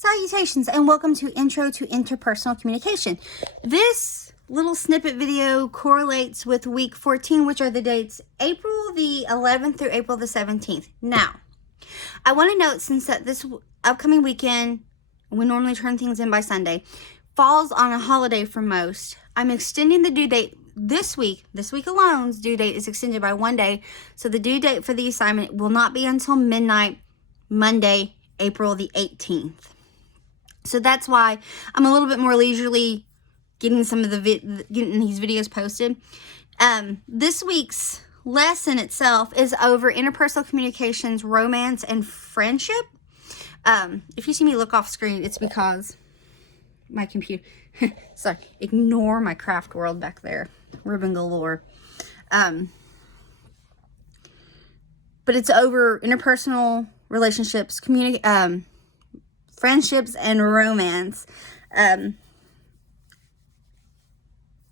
Salutations and welcome to Intro to Interpersonal Communication. This little snippet video correlates with week 14, which are the dates April the 11th through April the 17th. Now, I want to note, since that this upcoming weekend, we normally turn things in by Sunday, falls on a holiday for most, I'm extending the due date this week. This week alone's due date is extended by 1 day, so the due date for the assignment will not be until midnight, Monday, April the 18th. So that's why I'm a little bit more leisurely getting some of getting these videos posted. This week's lesson itself is over interpersonal communications, romance, and friendship. If you see me look off screen, it's because my computer, sorry, ignore my craft world back there, ribbon galore. But it's over interpersonal relationships, friendships, and romance.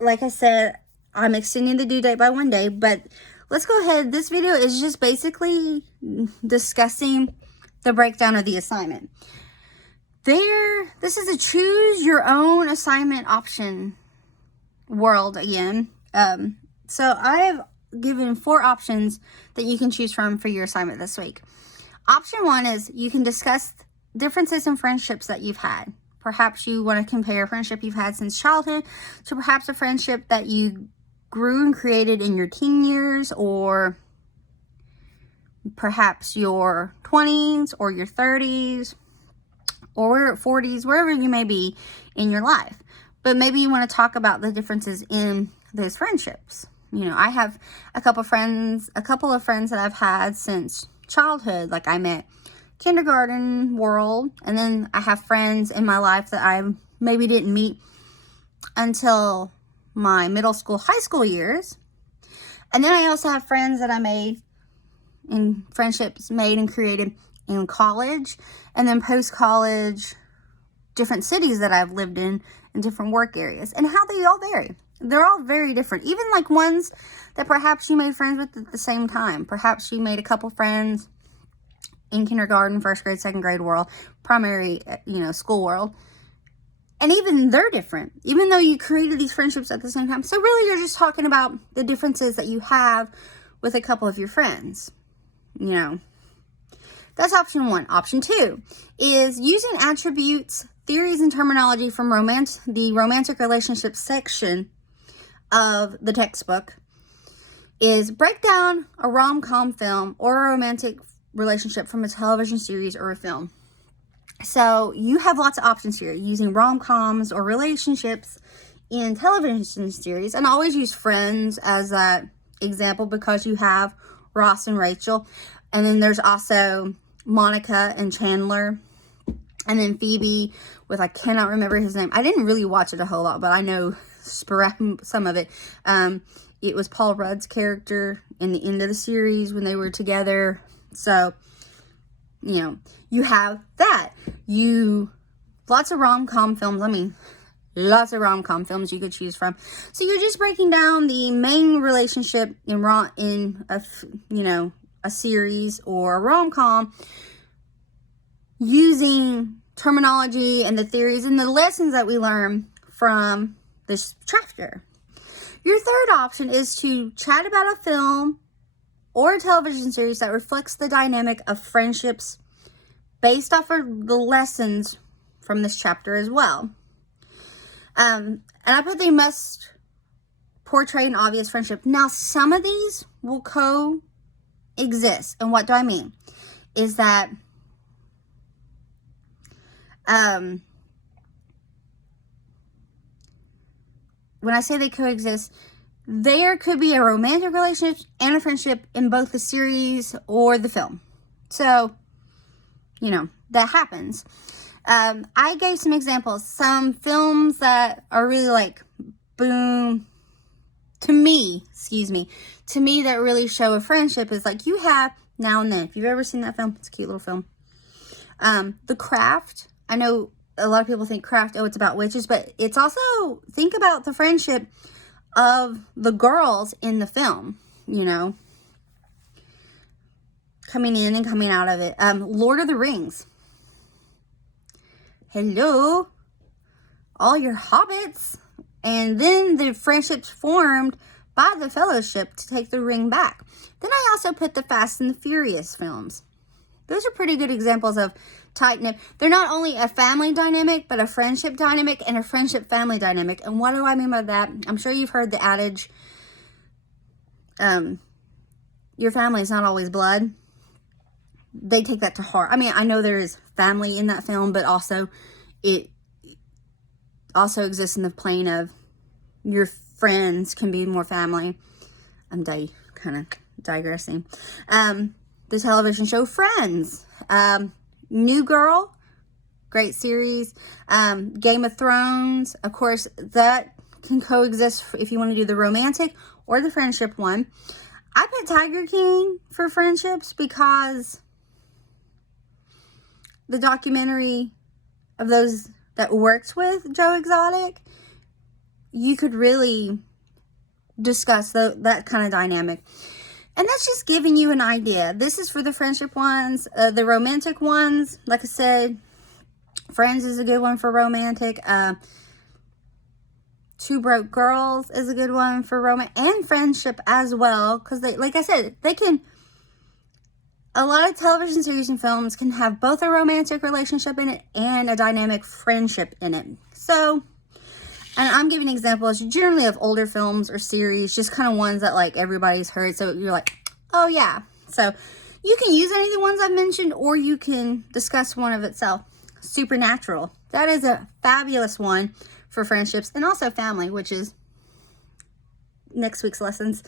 Like I said, I'm extending the due date by 1 day, but let's go ahead. This video is just basically discussing the breakdown of the assignment. This is a choose your own assignment option world again. So I have given 4 options that you can choose from for your assignment this week. Option 1 is you can discuss differences in friendships that you've had. Perhaps you want to compare a friendship you've had since childhood to perhaps a friendship that you grew and created in your teen years, or perhaps your 20s or your 30s or 40s, wherever you may be in your life. But maybe you want to talk about the differences in those friendships. You know, I have a couple of friends that I've had since childhood, like I met kindergarten world, and then I have friends in my life that I maybe didn't meet until my middle school, high school years. And then I also have friends that I made in friendships made and created in college, and then post-college, different cities that I've lived in different work areas, and how they all vary. They're all very different. Even like ones that perhaps you made friends with at the same time. Perhaps you made a couple friends in kindergarten, first grade, second grade world, primary, school world. And even they're different, even though you created these friendships at the same time. So really, you're just talking about the differences that you have with a couple of your friends. That's option 1. Option 2 is using attributes, theories, and terminology from the romantic relationship section of the textbook. Is break down a rom-com film or a romantic relationship from a television series or a film. So you have lots of options here using rom-coms or relationships in television series, and I always use Friends as that example because you have Ross and Rachel, and then there's also Monica and Chandler, and then Phoebe with, I cannot remember his name. I didn't really watch it a whole lot, but I know some of it. It was Paul Rudd's character in the end of the series when they were together. So, you have that. Lots of rom-com films. Lots of rom-com films you could choose from. So you're just breaking down the main relationship in a series or a rom-com using terminology and the theories and the lessons that we learn from this chapter. Your third option is to chat about a film or a television series that reflects the dynamic of friendships based off of the lessons from this chapter as well. And I put they must portray an obvious friendship. Now, some of these will coexist. And what do I mean? Is that when I say they coexist, there could be a romantic relationship and a friendship in both the series or the film. So, that happens. I gave some examples. Some films that are really like, boom, to me, that really show a friendship is like you have Now and Then. If you've ever seen that film, it's a cute little film. The Craft. I know a lot of people think Craft, it's about witches, but it's also, think about the friendship of the girls in the film, coming in and coming out of it. Lord of the Rings. Hello, all your hobbits. And then the friendships formed by the Fellowship to take the ring back. Then I also put the Fast and the Furious films. Those are pretty good examples of tight-knit. They're not only a family dynamic, but a friendship dynamic and a friendship-family dynamic. And what do I mean by that? I'm sure you've heard the adage, your family is not always blood. They take that to heart. I mean, I know there is family in that film, but also it also exists in the plane of your friends can be more family. I'm kind of digressing. The television show Friends, New Girl, great series, Game of Thrones, of course, that can coexist if you want to do the romantic or the friendship one. I put Tiger King for friendships because the documentary of those that works with Joe Exotic, you could really discuss that kind of dynamic. And that's just giving you an idea. This is for the friendship ones. The romantic ones, like I said, Friends is a good one for romantic. Two Broke Girls is a good one for romance and friendship as well. Because they, like I said, they can, a lot of television series and films can have both a romantic relationship in it and a dynamic friendship in it. So, and I'm giving examples generally of older films or series, just kind of ones that like everybody's heard. So you're like, oh yeah. So you can use any of the ones I've mentioned, or you can discuss one of itself. Supernatural. That is a fabulous one for friendships and also family, which is next week's lessons.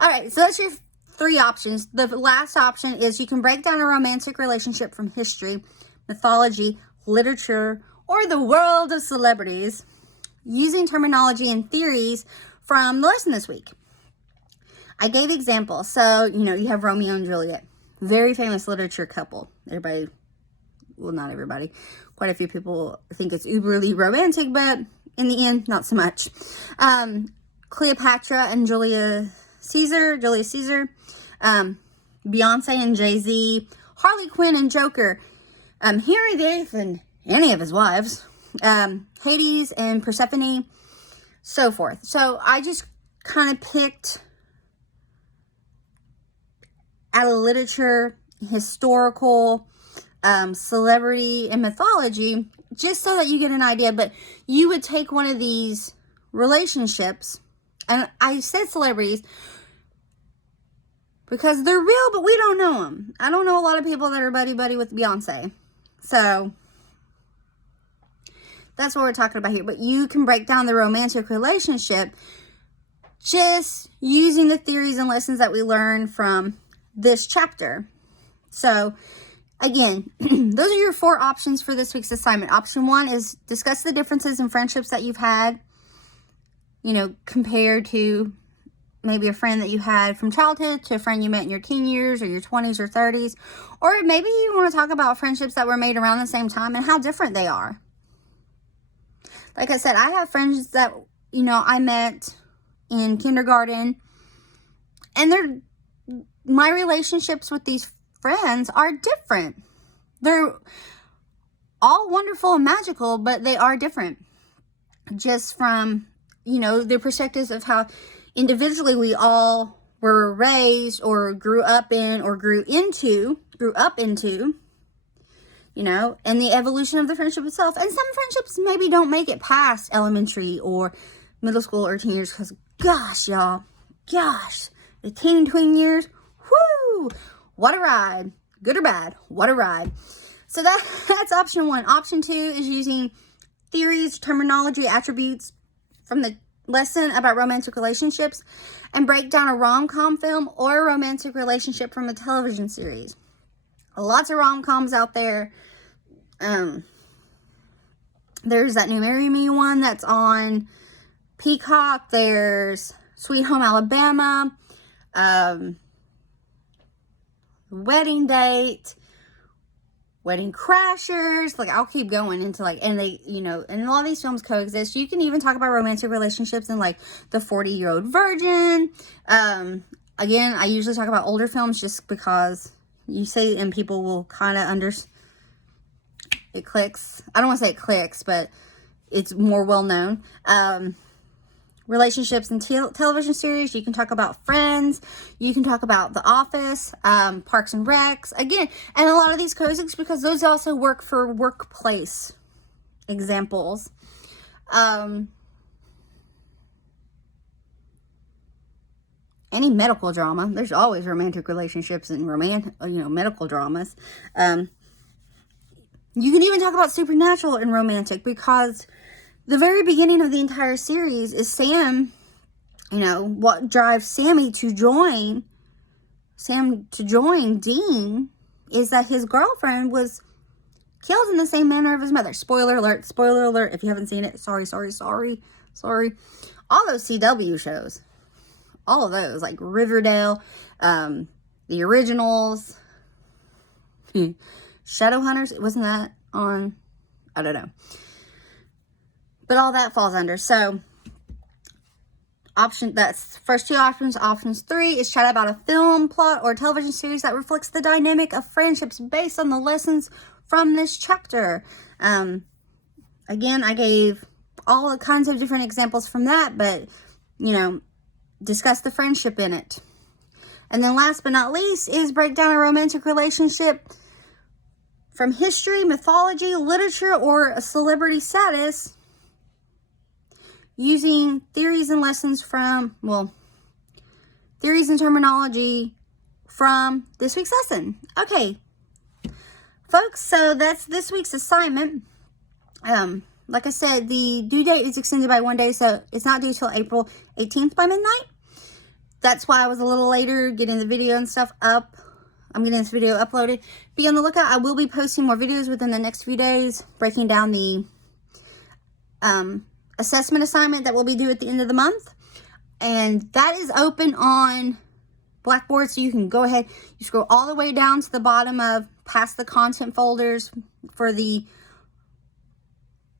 All right. So that's your 3 options. The last option is you can break down a romantic relationship from history, mythology, literature, or the world of celebrities, using terminology and theories from the lesson this week. I gave examples. So, you have Romeo and Juliet. Very famous literature couple. Everybody, well, not everybody. Quite a few people think it's uberly romantic, but in the end, not so much. Cleopatra and Julius Caesar. Beyonce and Jay-Z. Harley Quinn and Joker. Henry VIII and any of his wives. Hades and Persephone, so forth. So I just kind of picked out of literature, historical, celebrity, and mythology, just so that you get an idea. But you would take one of these relationships, and I said celebrities because they're real, but we don't know them. I don't know a lot of people that are buddy-buddy with Beyonce. So that's what we're talking about here. But you can break down the romantic relationship just using the theories and lessons that we learned from this chapter. So, again, those are your 4 options for this week's assignment. Option 1 is discuss the differences in friendships that you've had, compared to maybe a friend that you had from childhood to a friend you met in your teen years or your 20s or 30s. Or maybe you want to talk about friendships that were made around the same time and how different they are. Like I said, I have friends that, I met in kindergarten, and my relationships with these friends are different. They're all wonderful and magical, but they are different. Just from, their perspectives of how individually we all were raised or grew up into, and the evolution of the friendship itself. And some friendships maybe don't make it past elementary or middle school or teen years because, gosh, y'all, the teen and tween years, whoo, what a ride. Good or bad, what a ride. So that's option 1. Option 2 is using theories, terminology, attributes from the lesson about romantic relationships and break down a rom-com film or a romantic relationship from a television series. Lots of rom-coms out there. There's that new Marry Me one that's on Peacock. There's Sweet Home Alabama. Wedding Date. Wedding Crashers. Like, I'll keep going into and they, and a lot of these films coexist. You can even talk about romantic relationships in The 40-Year-Old Virgin. Again, I usually talk about older films just because you say, and people will kind of it clicks. I don't want to say it clicks, but it's more well known. Relationships in television series. You can talk about Friends. You can talk about The Office, Parks and Recs. Again, and a lot of these codes, because those also work for workplace examples. Any medical drama. There's always romantic relationships and medical dramas. You can even talk about supernatural and romantic, because the very beginning of the entire series is Sam, what drives Sam to join Dean is that his girlfriend was killed in the same manner of his mother. Spoiler alert, if you haven't seen it. Sorry. All those CW shows. All of those, like Riverdale, the originals, Shadowhunters. Wasn't that on? I don't know. But all that falls under. So, that's first two options. Options 3 is chat about a film, plot, or television series that reflects the dynamic of friendships based on the lessons from this chapter. Again, I gave all kinds of different examples from that, but, discuss the friendship in it. And then last but not least is break down a romantic relationship from history, mythology, literature, or a celebrity status using theories and lessons theories and terminology from this week's lesson. Okay, folks, so that's this week's assignment. Like I said, the due date is extended by 1 day, so it's not due till April 18th by midnight. That's why I was a little later getting the video and stuff up. I'm getting this video uploaded. Be on the lookout. I will be posting more videos within the next few days, breaking down the assessment assignment that will be due at the end of the month. And that is open on Blackboard, so you can go ahead. You scroll all the way down to the bottom past the content folders for the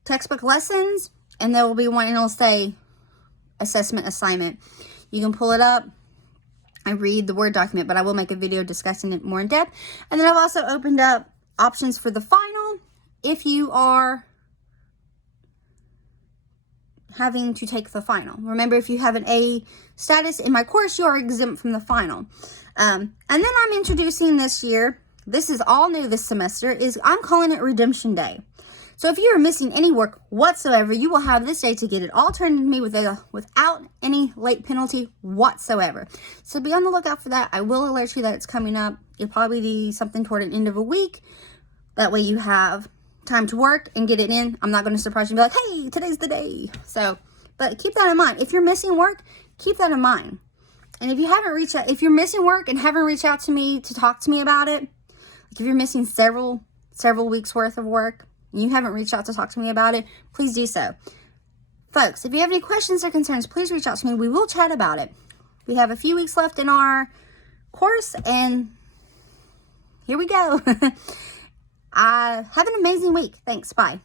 textbook lessons, and there will be one, and it'll say assessment assignment. You can pull it up and read the Word document, but I will make a video discussing it more in depth. And then I've also opened up options for the final if you are having to take the final. Remember, if you have an A status in my course, you are exempt from the final. And then I'm introducing this year, this is all new this semester, I'm calling it Redemption Day. So if you are missing any work whatsoever, you will have this day to get it all turned to me without any late penalty whatsoever. So be on the lookout for that. I will alert you that it's coming up. It'll probably be something toward an end of a week. That way you have time to work and get it in. I'm not going to surprise you and be like, hey, today's the day. So, but keep that in mind. If you're missing work, keep that in mind. And if you haven't reached out, if you're missing work and haven't reached out to me to talk to me about it, like if you're missing several weeks worth of work, and you haven't reached out to talk to me about it, please do so. Folks, if you have any questions or concerns, please reach out to me. We will chat about it. We have a few weeks left in our course, and here we go. Have an amazing week. Thanks. Bye.